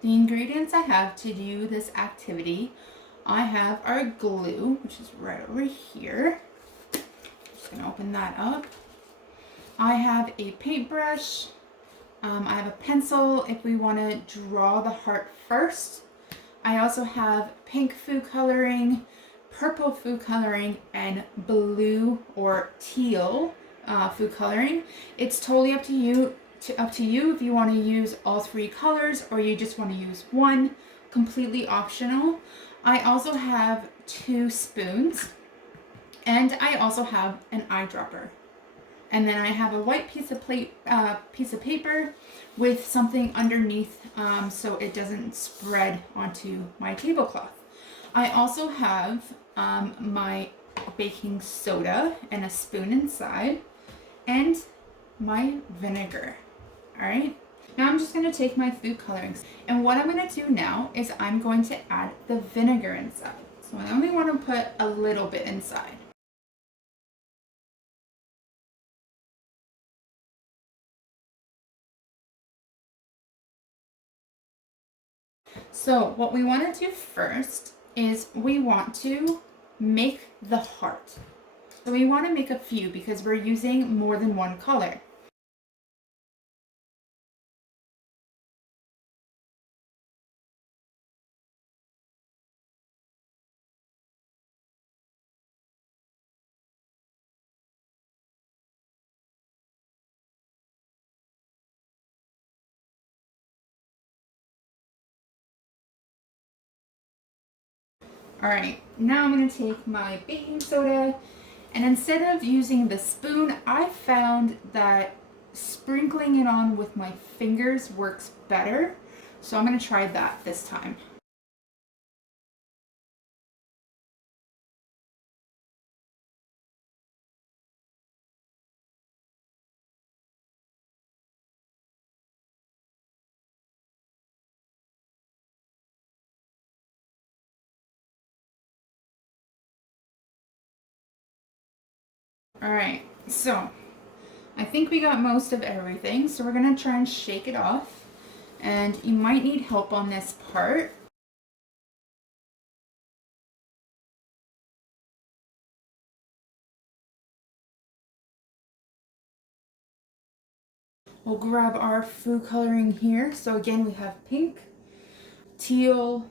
The ingredients I have to do this activity, I have our glue, which is right over here. Just gonna open that up. I have a paintbrush. I have a pencil if we want to draw the heart first. I also have pink food coloring, purple food coloring, and blue or teal food coloring. It's totally up to you. If you want to use all three colors or you just want to use one. Completely optional. I also have 2 spoons, and I also have an eyedropper. And then I have a white piece of paper with something underneath so it doesn't spread onto my tablecloth. I also have my baking soda and a spoon inside, and my vinegar. All right. Now I'm just going to take my food colorings, and what I'm going to do now is I'm going to add the vinegar inside. So I only want to put a little bit inside. So what we want to do first is we want to make the heart. So we want to make a few because we're using more than one color. All right, now I'm going to take my baking soda, and instead of using the spoon, I found that sprinkling it on with my fingers works better. So I'm going to try that this time. All right, so I think we got most of everything. So we're going to try and shake it off. And you might need help on this part. We'll grab our food coloring here. So again, we have pink, teal,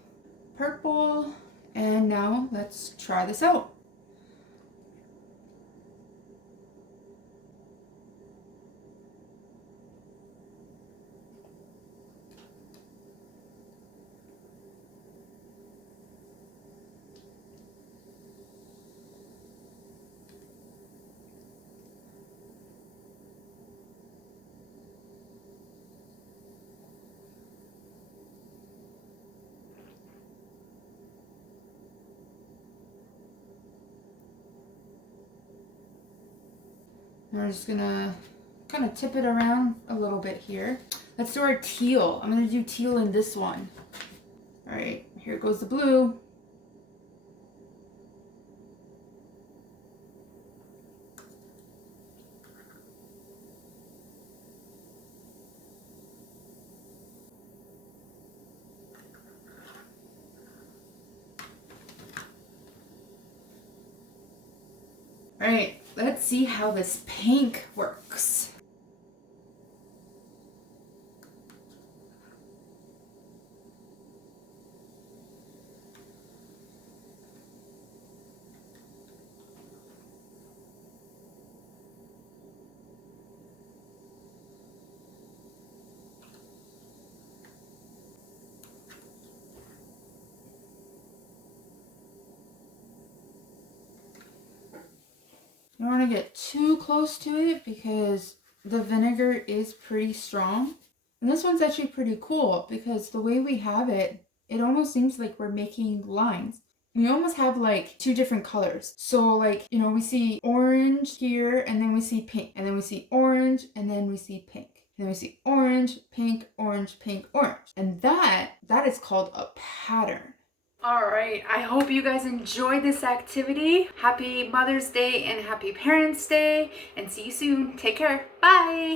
purple, and now let's try this out. We're just gonna kind of tip it around a little bit here. Let's do our teal. I'm gonna do teal in this one. All right, here goes the blue. All right, let's see how this pink works. You don't want to get too close to it because the vinegar is pretty strong. And this one's actually pretty cool because the way we have it, it almost seems like we're making lines. We almost have like 2 different colors. So like, you know, we see orange here, and then we see pink, and then we see orange, and then we see pink. And then we see orange, pink, orange, pink, orange. And that is called a pattern. All right, I hope you guys enjoyed this activity. Happy Mother's Day and happy Parents' Day, and see you soon. Take care. Bye.